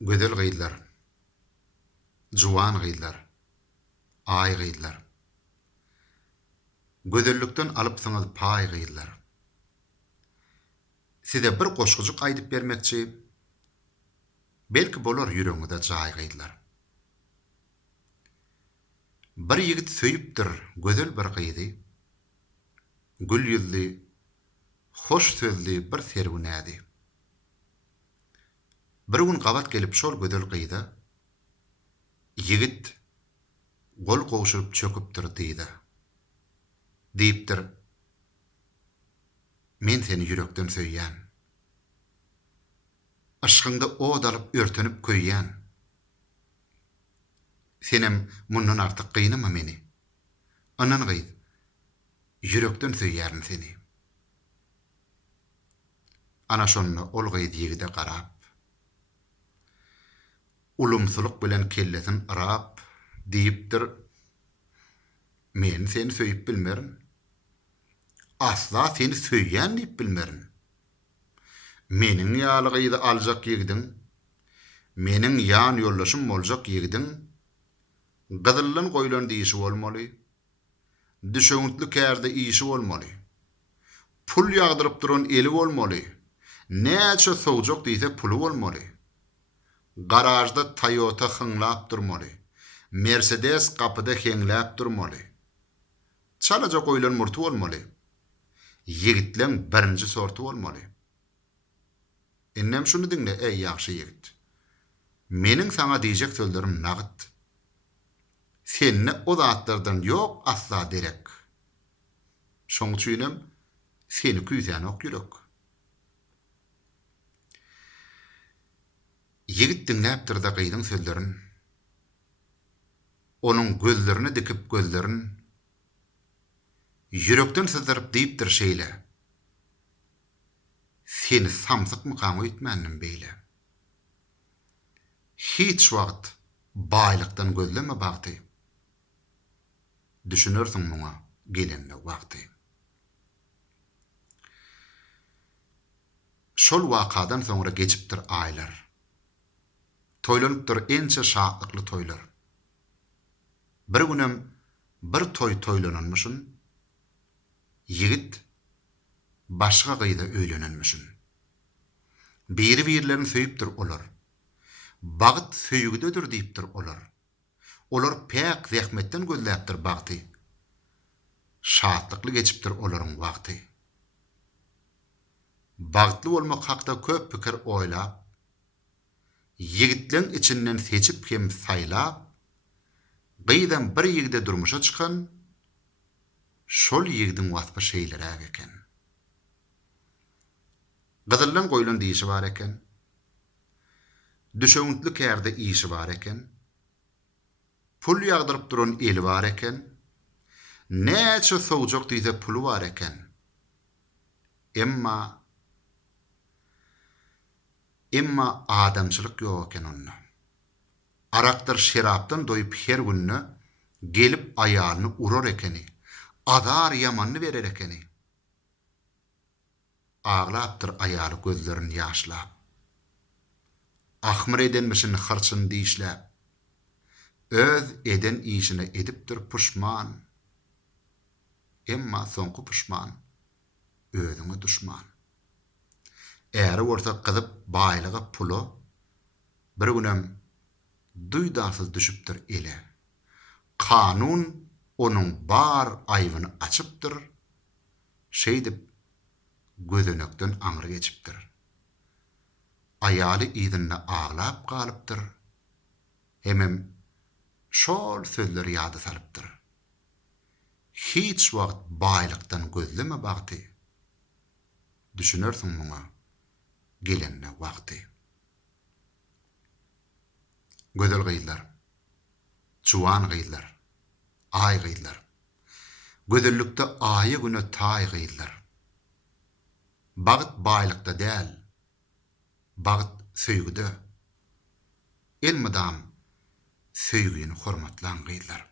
Gödel gıylar, juwan gıylar, ay gıylar. Gödellükden alıp saňyz pay gıylar. Size bir goşgujuk aýdyp bermekçi, belki bolar ýüregiňizde jaý gıylar. Bir ýigit söýüpdir gözel bir gyýdy, gül ýüzli, hoş sözli bir serwinädi. Bir gün gabat gelip şol gözel gyýda, ýigit gol gowşuryp çöküpdir diýdi. Diýipdir, men seni ýürekden söýýän. Aşkynda od alyp örtenip köýýän. Senem mundan artyk gynama meni. Anan gyýdy. Ýürekden söýýärin seni. Ana şonda ol gyýdy ýigide garap. Ulumsuluk bilen kellesin arap diýipdir. Men seni söýüp bilmerim. Asla seni söýýän diýip bilmerim. Meniň ýaly gyýdy aljak ýigdiň, meniň ýan ýollaşym boljak ýigdiň, gyzyllan goýlan diýişi bolmaly, düşeňitli kärde işi bolmaly, pul ýagdyryp duran eli bolmaly, näçe sowjak diýse pulu bolmaly, garajda Toyota hynlap durmaly, Mercedes kapyda heňläp durmaly, çalajak goýlan murty bolmaly, ýigitleň birinji sorty bolmaly. Ennem şunu dinle ey ýaxşy ýigit. Meniň saňa diýjek sözlerim nagyt. Senne o zatlardan ýok asla derek. Şoň üçinem seni küýsen ok ýürek. Ýigit dinläpdir da gyýdyň sözlerin. Onuň gözlerini dikip gözlerin ýürekden syzyryp diýipdir şeýle. Seni samsyk mykam öýtmändim beýle. Hiç wagt baýlykdan gözleme bagty. Düşünürsiň muňa gelende wagty. Şol wakadan soňra geçipdir aýlar. Toýlanypdyr ençe şatlykly toýlar. Bir günem bir toy toýlananmyşyn. Ýigit başga gyýda öýlenenmişin. Biri-birilerini söýüpdir olar. Bagyt söýügidedir diýipdir olar. Olar pek zähmetden gözläpdir bagty. Şatlykly geçipdir olaryň wagty. Bagtly bolmak hakda köp pikir oýlap, ýigitleň içinden seçip hem saýlap, gyýdan bir ýigide durmuşa çykan, şol ýigdiň waspa şeýleräk eken. Gyzyllan goýlan diýişi bar eken. Düşeňitli kärde işi bar eken. Pul ýagdyryp duran eli bar eken. Näçe sowjak diýse pulu bar eken. Emma adamçylyk ýok eken onda. Arakdyr şerapdan doýup her günne gelip aýalyny urar ekeni. Adar ýamanny berer ekeni. Ağlapdyr aýaly gözlerini ýaşlap. Ahmyr edenmişin hyrçyny diýişläp. Öz eden işini edipdir puşman. Emma soňky puşman. Özüňe düşman. Äri bolsa gyzyp baýlyga pulo bir günem duýdarsyz düşüpdir ele. Kanun onuň bar aýbyny açypdyr. Şeýdip gözönekden aňry geçipdir. Aýaly ýzyna ağlap galypdyr. Hemem şol sözleri ýady salypdyr. Hiç wagt baýlykdan gözleme bagty. Düşünürsiň muňa gelende wagty. Gözel gyýlar, juwan gyýlar, ay gyýlar. Gözellikde aýy güne taý gyýlar. Bagyt baýlykda däl, bagyt söýgüde. Elmydam söýgüni hormatlan gyýlar.